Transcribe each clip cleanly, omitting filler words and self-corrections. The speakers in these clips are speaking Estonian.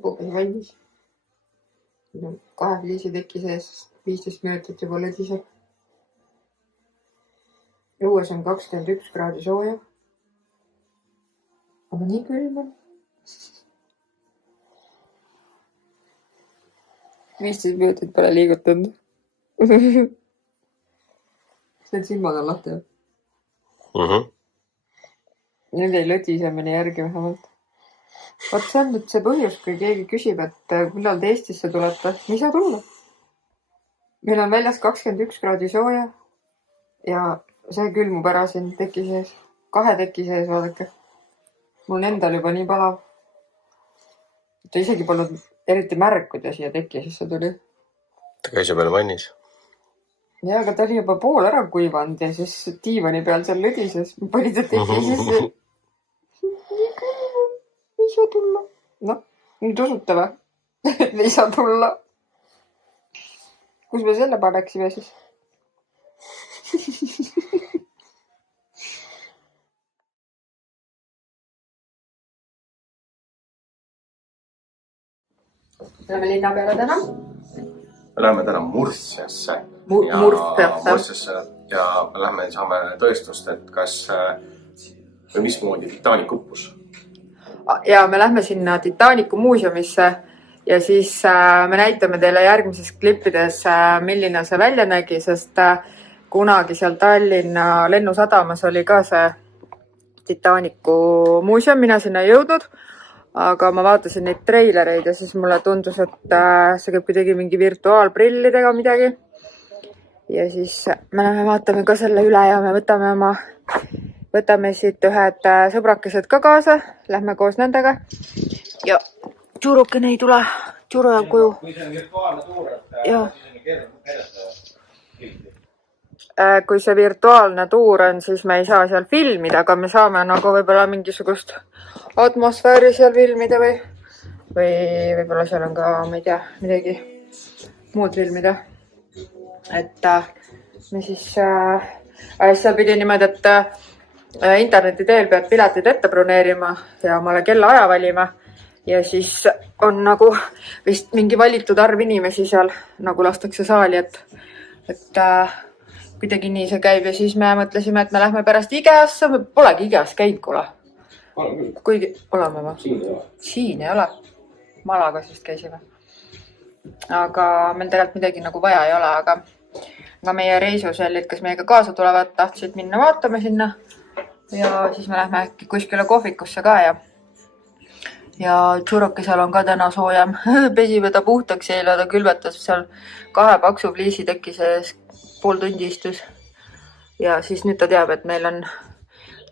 Upupäi valmis. 2 fliisi teki sees 15 minutit juba lõdiseb. Õues on 21 kraadi sooja. Aga nii külm on. 15 minutit pole liigutanud. Need silmad on lahti. Need ei lõdise mõni järgi vähemalt. Vaat see on nüüd see põhjus, kui keegi küsib, et millal te Eestisse tulete. Me ei saa tulla. Meil on väljas 21 kraadi sooja ja see külmub ära siin teki sees. 2 teki sees, vaadake. Mul endal juba nii palav. Ta isegi polnud eriti märg, kui ta siia teki sisse tuli. Ta käis ju peale vannis. Ja, aga ta oli juba pool ära kuivanud ja siis diivani peal seal lõdises. Ma panin ta teki sisse. Nii külm on. Ei saa tulla. Noh, nüüd usute või? Ei saa tulla. Kus me selle paneksime siis? Läheme linna peale täna. Me läheme täna Mursiasse. Mursiasse. Ja me lähme saame tõestust, et kas või mismoodi Titanic uppus. Ja me lähme sinna Titanicu muuseumisse ja siis me näitame teile järgmises klippides, milline see välja nägi, sest kunagi seal Tallinna lennusadamas oli ka see Titanicu muuseum, mina sinna ei jõudnud. Aga ma vaatasin neid treilereid ja siis mulle tundus, et see käib kuidagi mingi virtuaalprillidega midagi. Ja siis me läheme vaatame ka selle üle ja me võtame siit ühed sõbrakesed ka kaasa. Lähme koos nendega. Ja Tšurukene ei tule. Tšuru jääb koju. Kui see virtuaalne tuur on, siis me ei saa seal filmida, aga me saame nagu võib-olla mingisugust atmosfääri seal filmida või võib-olla seal on ka, ma ei tea, midagi muud filmida. Et me siis seal pidi niimoodi, et interneti teel pead piletid ette broneerima ja omale kella aja valima ja siis on nagu vist mingi valitud arv inimesi seal nagu lastakse saali, et kuidagi nii see käib ja siis me mõtlesime, et me lähme pärast Ikeasse, me polegi Ikeas käinud, kuule. Kuigi oleme või? Siin ei ole. Malagas vist käisime. Aga meil tegelikult midagi nagu vaja ei ole, aga meie reisusellid, kes meiega kaasa tulevad, tahtsid minna vaatame sinna ja siis me lähme äkki kuskile kohvikusse ka ja Tšuroki seal on ka täna soojem. Pesime ta puhtaks eile, ta külvetas seal 2 paksu fliisi teki sees, pool tundi istus ja siis nüüd ta teab, et meil on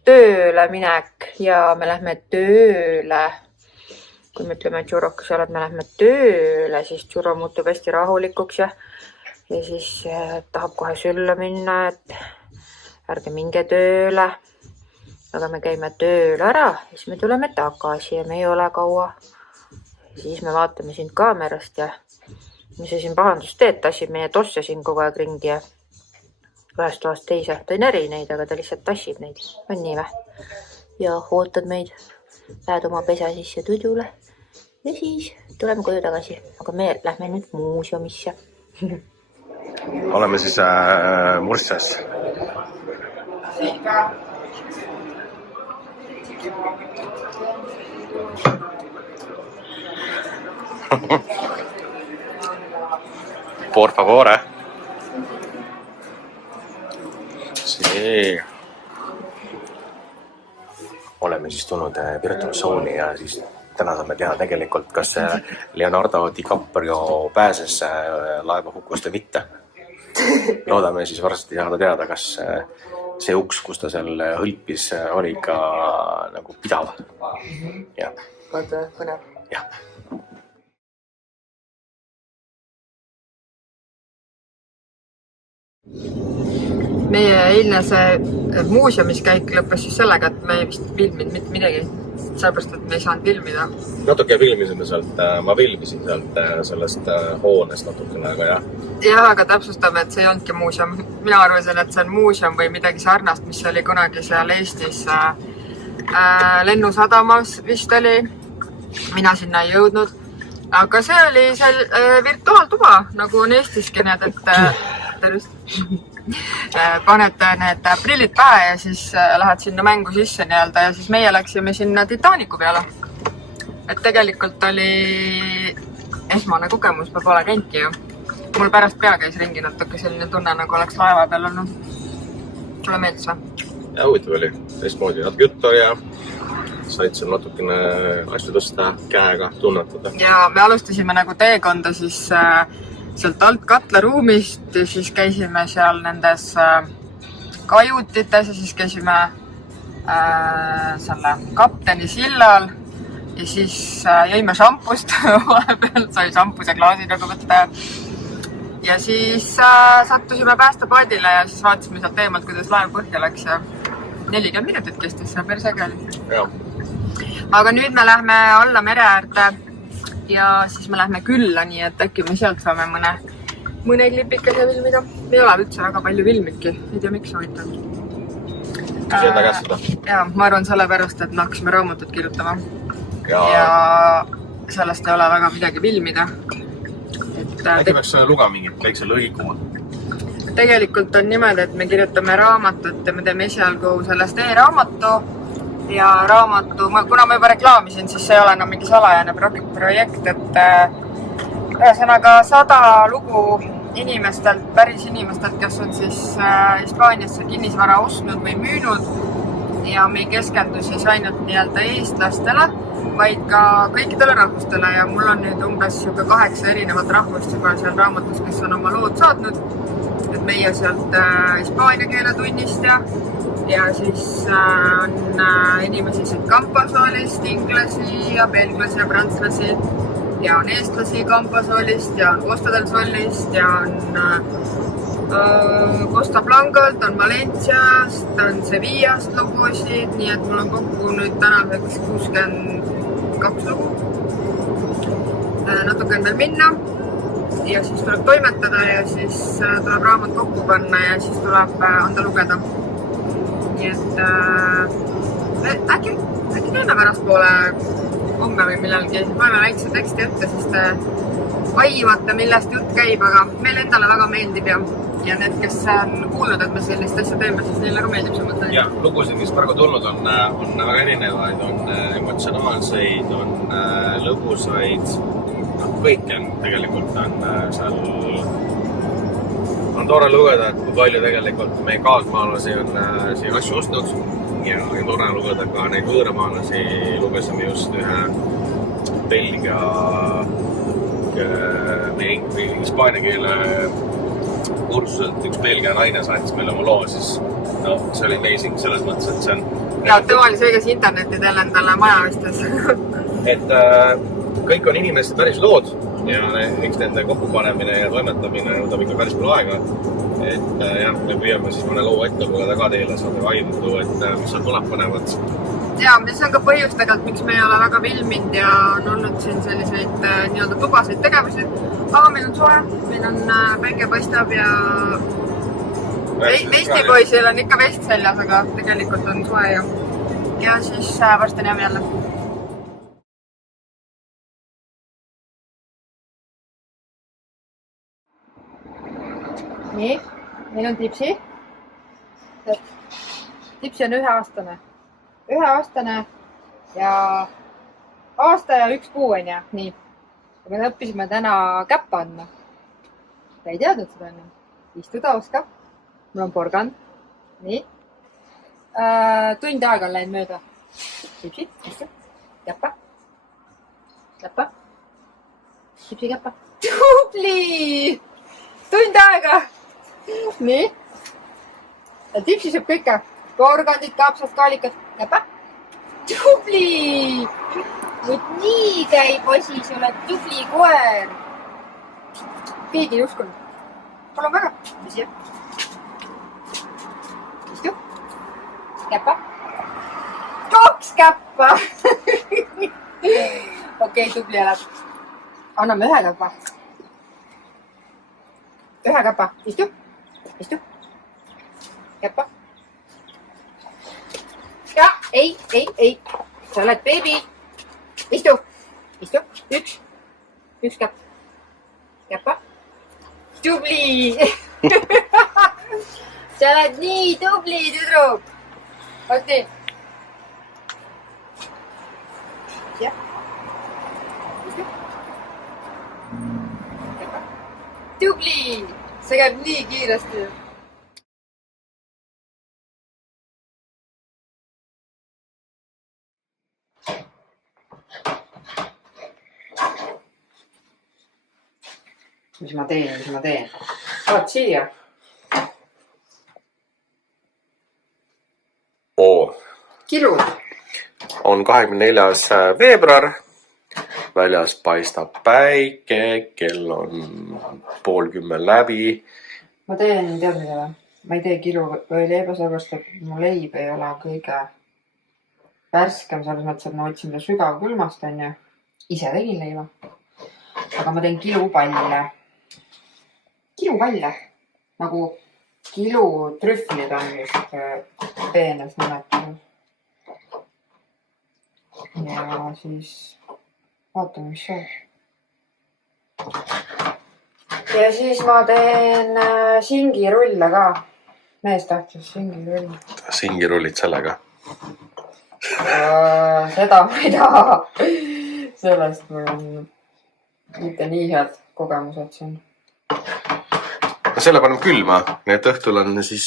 tööle minek ja me lähme tööle. Kui me ütleme Tšuroki seal, et me lähme tööle, siis Tšuro muutub hästi rahulikuks ja siis tahab kohe sülle minna, et ärge minge tööle. Aga me käime tööle ära ja siis me tuleme tagasi ja me ei ole kaua. Siis me vaatame sind kaamerast ja mis see siin pahandust teed, tassib meie tosse siin kogu aeg ringi ja ühest toast teise. Ta ei näri neid, aga ta lihtsalt tassib neid. On nii või? Ja ootad meid. Lähed oma pesa sisse tudule ja siis tuleme koju tagasi. Aga me lähme nüüd muuseumisse. Oleme siis Mursias. Por favor. See. Oleme siis tulnud Virtual Zone'i ja siis täna saame teha tegelikult, kas Leonardo DiCaprio pääses laeva hukust või mitte. Loodame siis varsti saada teada, kas see uks, kus ta seal hõlpis, oli ka nagu pidav. Ja. Vaata, põnev. Jah. Meie eilne see muuseumiskäik lõppes siis sellega, et me ei vist filminud mitte midagi. Sellepärast, et me ei saanud filmida. Natuke filmisime sealt, ma filmisin sealt sellest hoonest natukene, aga jah. Jah, aga täpsustame, et see ei olnudki muuseum. Mina arvasin, et see on muuseum või midagi sarnast, mis oli kunagi seal Eestis lennusadamas vist oli. Mina sinna ei jõudnud. aga see oli seal virtuaaltuba, nagu on Eestiski need, et paned need prillid pähe ja siis lähed sinna mängu sisse nii-öelda ja siis meie läksime sinna Titanicu peale. Et tegelikult oli esmane kogemus, ma pole käinudki ju. Mul pärast pea käis ringi natuke selline tunne, nagu oleks laeva peal olnud. Sulle meeldis või? Ja huvitav oli. Teistmoodi natuke juttu ja said seal natukene asju tõsta käega, tunnetada. Ja me alustasime nagu teekonda siis sealt alt katlaruumist ja siis käisime seal nendes kajutites ja siis käisime selle kapteni sillal ja siis jõime šampust vahepeal, sai šampuse klaasi nagu võtta ja siis sattusime päästepaadile ja siis vaatasime sealt eemalt, kuidas laev põhja läks ja 40 minutit kestis see päris äge oli. Aga nüüd me lähme alla mere äärde ja siis me lähme külla, nii et äkki me sealt saame mõne klipikese filmida. Me ei ole üldse väga palju filmidki, ei tea miks huvitav. Küsi enda käest seda? Jaa, ma arvan sellepärast, et me hakkasime raamatut kirjutama ja sellest ei ole väga midagi filmida. Äkki peaks lugema mingit väikse lõigu? Tegelikult on niimoodi, et me kirjutame raamatut ja me teeme esialgu sellest e-raamatu ja raamatu, kuna ma juba reklaamisin, siis see ei ole enam mingi salajane projekt, et ühesõnaga 100 lugu inimestelt, päris inimestelt, kes on siis Hispaaniasse kinnisvara ostnud või müünud ja me ei keskendu siis ainult nii-öelda eestlastele, vaid ka kõikidele rahvustele ja mul on nüüd umbes 8 erinevat rahvust juba seal raamatus, kes on oma lood saatnud. Et meie sealt hispaania keeletunnist ja siis on inimesi siit Kampasoolist, inglasi ja belglasi ja prantslasi ja on eestlasi Kampasoolist ja on Costa del Solist ja on Costa Blancalt, on Valenciast, on Sevillast lugusid, nii et mul on kokku nüüd tänaseks 62 lugu. Natuke on veel minna. Ja siis tuleb toimetada ja siis tuleb raamat kokku panna ja siis tuleb anda lugeda. Nii et äkki teeme pärast poole homme või millalgi. Loeme väikse teksti ette, siis te aimate, millest jutt käib, aga meil endale väga meeldib ja need, kes on kuulnud, et me sellist asja teeme, siis neile ka meeldib see mõte. Ja lugusid, mis praegu tulnud on väga erinevaid, on emotsionaalseid, on lõbusaid. Kõik on tegelikult seal on tore lugeda, et kui palju tegelikult meie kaasmaalasi on siia asju ostnud ja tore lugeda ka neid võõramaalasi. Lugesime just ühe Belgia meie hispaania keele kursuselt üks Belgia naine saatis meile oma loo, siis see oli amazing selles mõttes, et see on... Ja tema oli see, kes internetidel endale maja ostas. Et kõik on inimesed päris lood ja eks nende kokkupanemine ja toimetamine võtab ikka päris palju aega. Et jah, me püüame siis mõne loo ette lugeda ka teile, saada aimutu, et mis on tuleb põnevad. Ja, mis on ka põhjus tegelikult, miks me ei ole väga filminud ja on olnud siin selliseid nii-öelda tubaseid tegevusi. Aga meil on soe, meil on päike paistab ja vestipoisil on ikka vest seljas, aga tegelikult on soe ja siis varsti näeme jälle. Nii, meil on Tipsi. Tipsi on 1-aastane. 1-aastane ja aasta ja 1 kuu on ja nii. Ja me õppisime täna käppa andma. Ta ei teadnud seda enne. Istuda oskab. Mul on porgand. Nii. Tund aega on läinud mööda. Tipsi, istu. Käppa. Käppa. Tipsi käppa. Tubli! Tund aega! Nii. Ja Tipsi sööb kõike. Porgandid, kapsad, kaalikud. Käppa. Tubli! Nüüd nii käib asi, sa oled tubli koer. Keegi ei uskunud. Palun väga. Mis jah? Istu. Käppa. 2 käppa. Okei, tubli oled. Anname 1 käppa. 1 käppa. Istu. Istu. Käppa. Ja, ei. Sa oled beebi. Istu. Istu. 1. Üks käpp. Käppa. Tubli! Sa oled nii tubli, tüdruk! Oot nii. Jah. Tubli! See käib nii kiiresti. Mis ma teen? Saad siia? Kilud. On 24. veebruar. Väljas paistab päike, kell on 9:30 läbi. Ma teen, tead mida või? Ma ei tee kilu või leiba, sellepärast, et mu leib ei ole kõige värskem, selles mõttes, et ma võtsin ta sügavkülmast, on ju. Ise tegin leiba. Aga ma teen kilupalle. Kilupalle. Nagu kilutrühvlid on just peenes nimetatud. Ja siis vaatame, mis see. Ja siis ma teen singirulle ka. Mees tahtis singirull. Singirullid sellega? Seda ma ei taha. Sellest mul on mitte nii head kogemused siin. No selle paneme külma, nii et õhtul on siis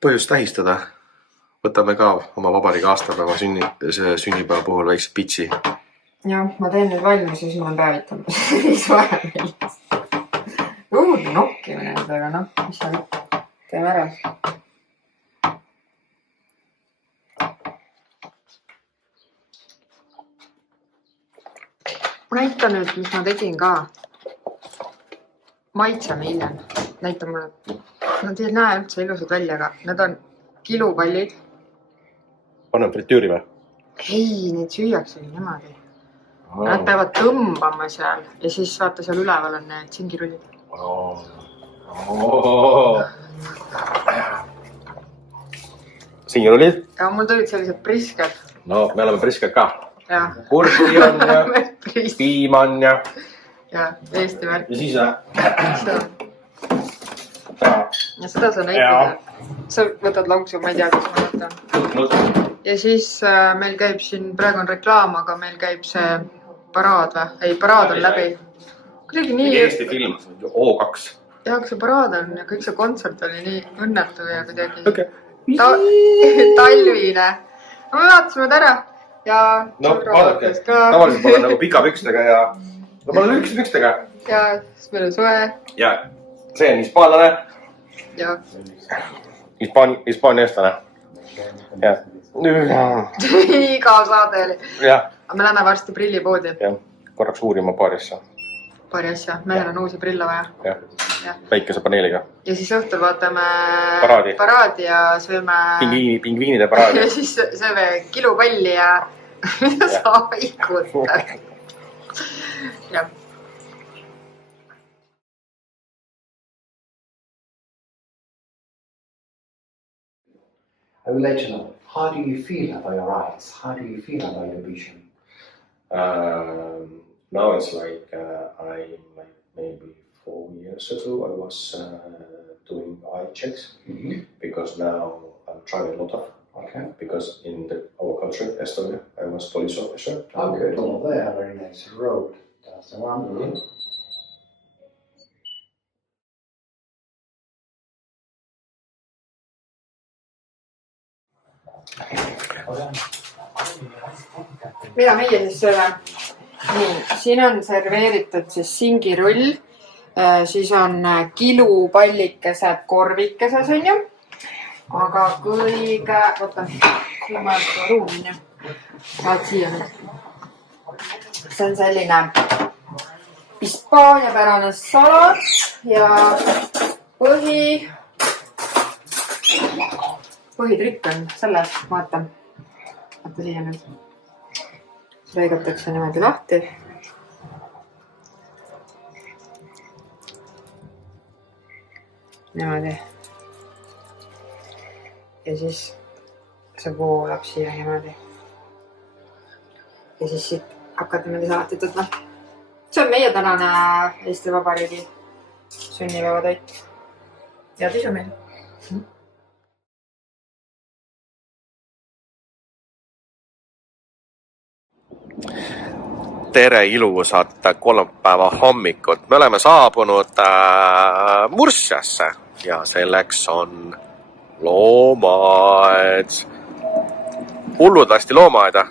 põhjust tähistada. Võtame ka oma vabariigi aastapäeva sünnipäeva puhul väikse pitsi. Jah, ma teen nüüd valmis, siis ma olen päevitamas. Siis vaja meeldis. Õudne nokkimine, aga noh, mis seal teeme ära. Näita nüüd, mis ma tegin ka. Maitseme hiljem. Näita mulle. Nad ei näe üldse ilusad välja, aga need on kilupallid. Panen fritüüri või? Ei, need süüakse niimoodi. Nad peavad tõmbama seal ja siis vaata seal üleval on need singirullid. Singirullid? Ja mul tulid sellised prisked. No, me oleme prisked ka. Ja. Kursi on ja piim on ja. Ja, Eesti märk. Ja siis ja seda sa näitad. Sa võtad lonksu, ma ei tea, kus ma võtan. Ja siis meil käib siin, praegu on reklaam, aga meil käib see paraad või? Ei, paraad on läbi. Kuidagi nii... Eesti film, O2. Ja, kui see paraad on ja kõik see kontsert oli nii õnnetu ja kuidagi... Okay. Talvine. Me vaatasime ära ja... No, vaadake. Tavaliselt ma olen nagu pika pükstega ja... No ma olen pükstega. Ja siis meil on soe. Ja see on hispaanlane. Ja. Hispaania eestlane. Ja. Igav saade oli. Ja. Me lähme varsti prillipoodi. Ja. Korraks uurima paari asja. Paari asja. Mehel on uusi prille vaja. Ja. Päikesepaneeliga. Ja siis õhtul vaatame paraadi ja sööme... Pingviinide paraadi. Ja siis sööme kilupalli ja... Mida sa haikutad? Jah. I would like to know, how do you feel about your eyes? How do you feel about your vision? Now it's like maybe 4 years ago I was doing eye checks because now I'm trying a lot of because in our country, Estonia, I was police officer. Oh, good. Oh, there, very nice road. That's the one. Mida meie siis sööme? Nii, siin on serveeritud siis singirull, siis on kilupallikesed korvikeses, on ju. Aga kõige... Võtan, kui ma olen ruumini. Vaat siia nüüd. See on selline hispaaniapärane salat ja põhitrikk on selles, vaata siia nüüd. Lõigatakse niimoodi lahti. Niimoodi. Ja siis see voolab siia niimoodi. Ja siis siit hakkad niimoodi salatit võtma. See on meie tänane Eesti Vabariigi sünnipäevatoit. Head isu meil. Tere ilusat kolmapäeva hommikut. Me oleme saabunud Mursiasse ja selleks on loomaaed. Hullud lasti loomaaeda.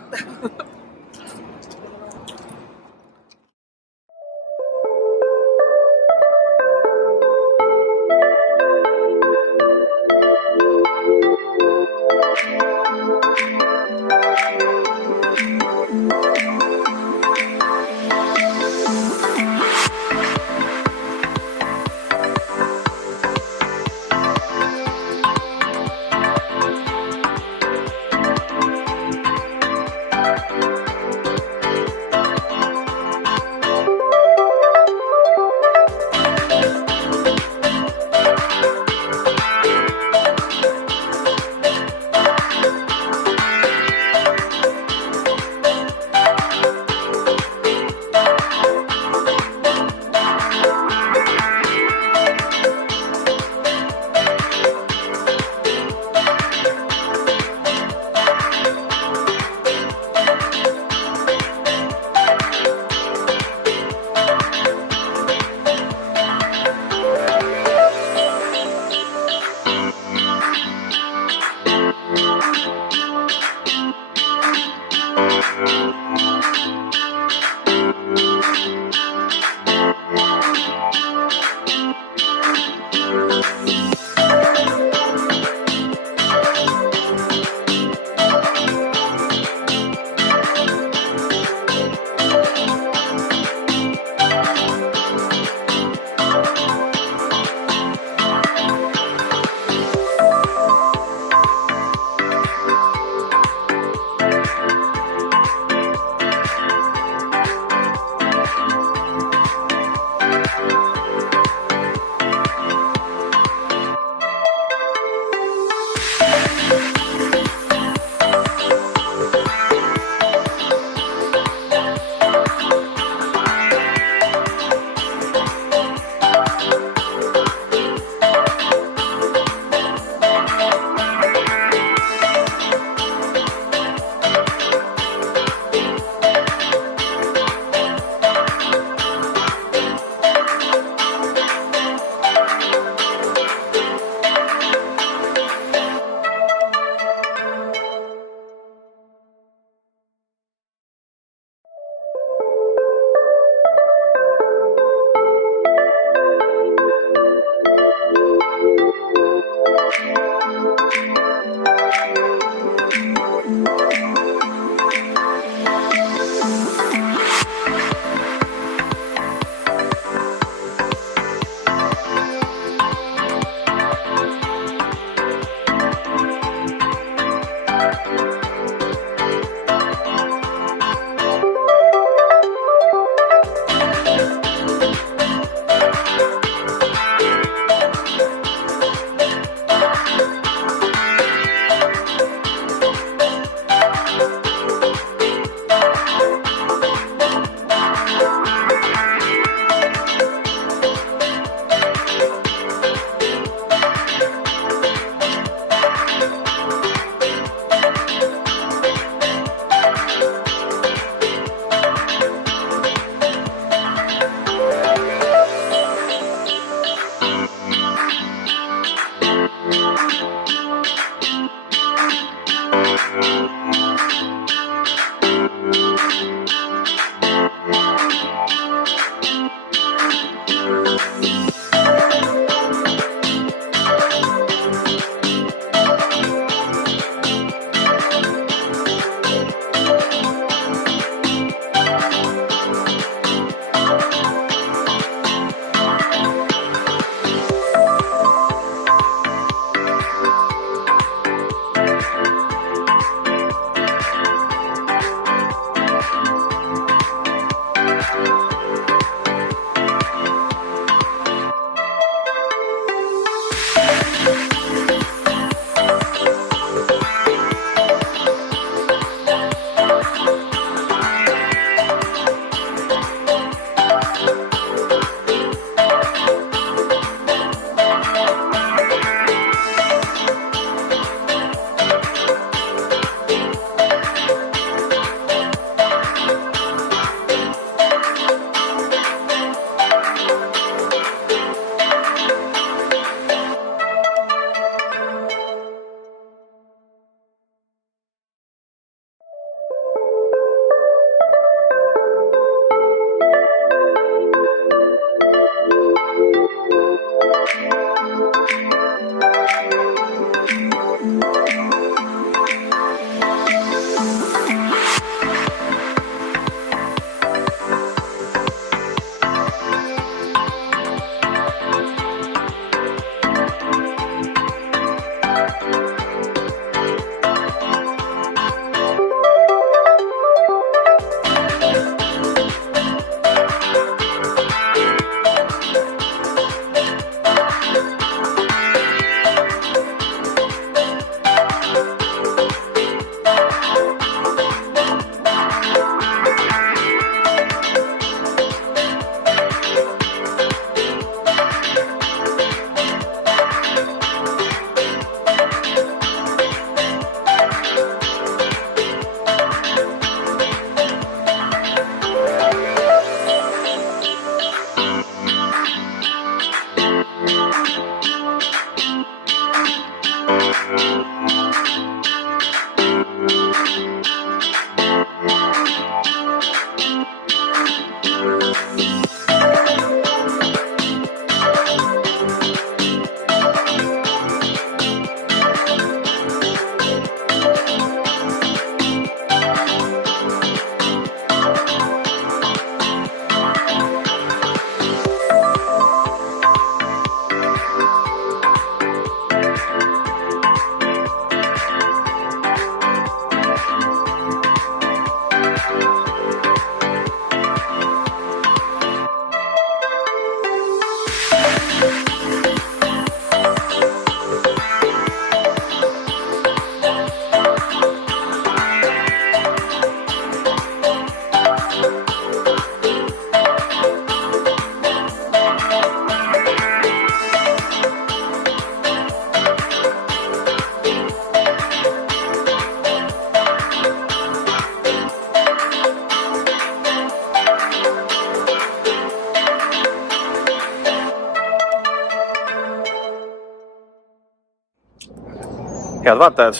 head vaatajad,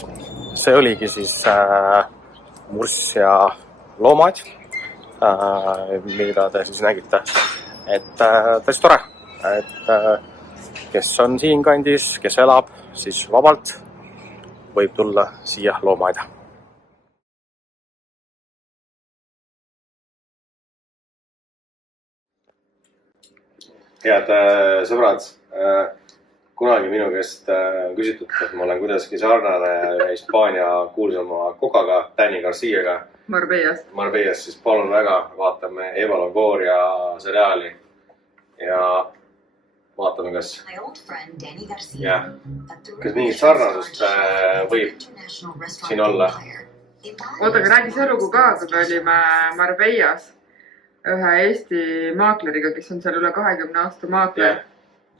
see oligi siis Murcia loomaaed, mida te siis nägite. Et tõesti tore, et kes on siinkandis, kes elab, siis vabalt võib tulla siia loomaaeda. Head sõbrad, kunagi minu käest küsitud, kas ma olen kuidagi sarnane Hispaania kuulsama kokaga, Danny Garciaga. Marbellas, siis palun väga, vaatame Eva Longoria seriaali ja vaatame, kas mingit sarnasust võib siin olla. Oota, aga räägi see lugu ka, kui me olime Marbellas ühe Eesti maakleriga, kes on seal üle 20 aasta maakler.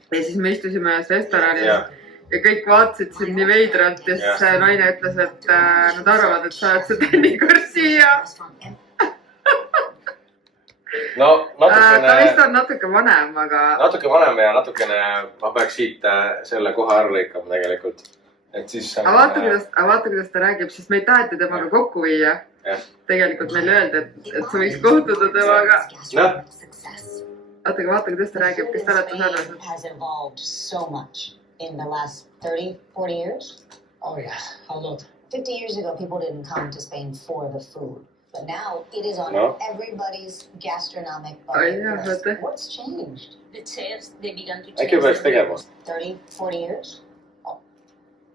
Ja siis me istusime ühes restoranis ja kõik vaatasid siin nii veidralt ja siis naine ütles, et nad arvavad, et sa oled see Danny Garcia. No, ta vist on natuke vanem, aga... Natuke vanem ja natukene ma peaks siit selle koha ära lõikama tegelikult. Et siis... Aga vaata, kuidas ta räägib, siis me ei taheti temaga kokku viia. Tegelikult meil öeldi, et sa võiks kohtuda temaga. Vaata, kuidas ta räägib, kes ta olete sarnased. Has evolved so much in the last 30, 40 years? Oh, yes. How long? 50 years ago, people didn't come to Spain for the food. But now it is on everybody's gastronomic bucket list. What's changed? The chefs, they began to change. Äkki peaks tegema. 30, 40 years? Oh,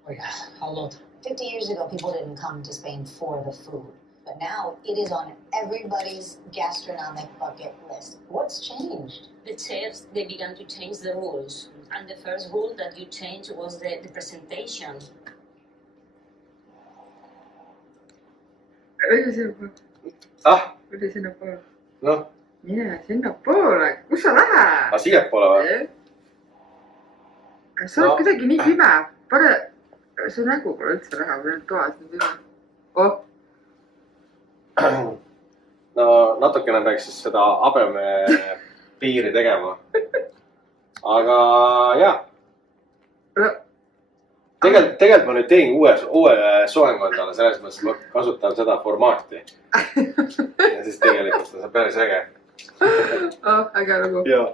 yes. How long? 50 years ago, people didn't come to Spain for the food. But now it is on everybody's gastronomic bucket list. What's changed? The chefs, they began to change the rules. And the first rule that you changed was the presentation. Oli sinnapoole. Oli sinnapoole. Noh. Mine sinnapoole. Kus sa lähed? Siiapoole või? Kas sa oled kuidagi nii pime? Pane... Su nägu pole üldse näha, või on toas nii pime. Oh. No natukene peaks siis seda habeme piiri tegema. Aga jah. Tegelikult ma nüüd tegin uue soengu endale, selles mõttes ma kasutan seda formaati. Ja siis tegelikult on see päris äge. Äge lugu. Jaa.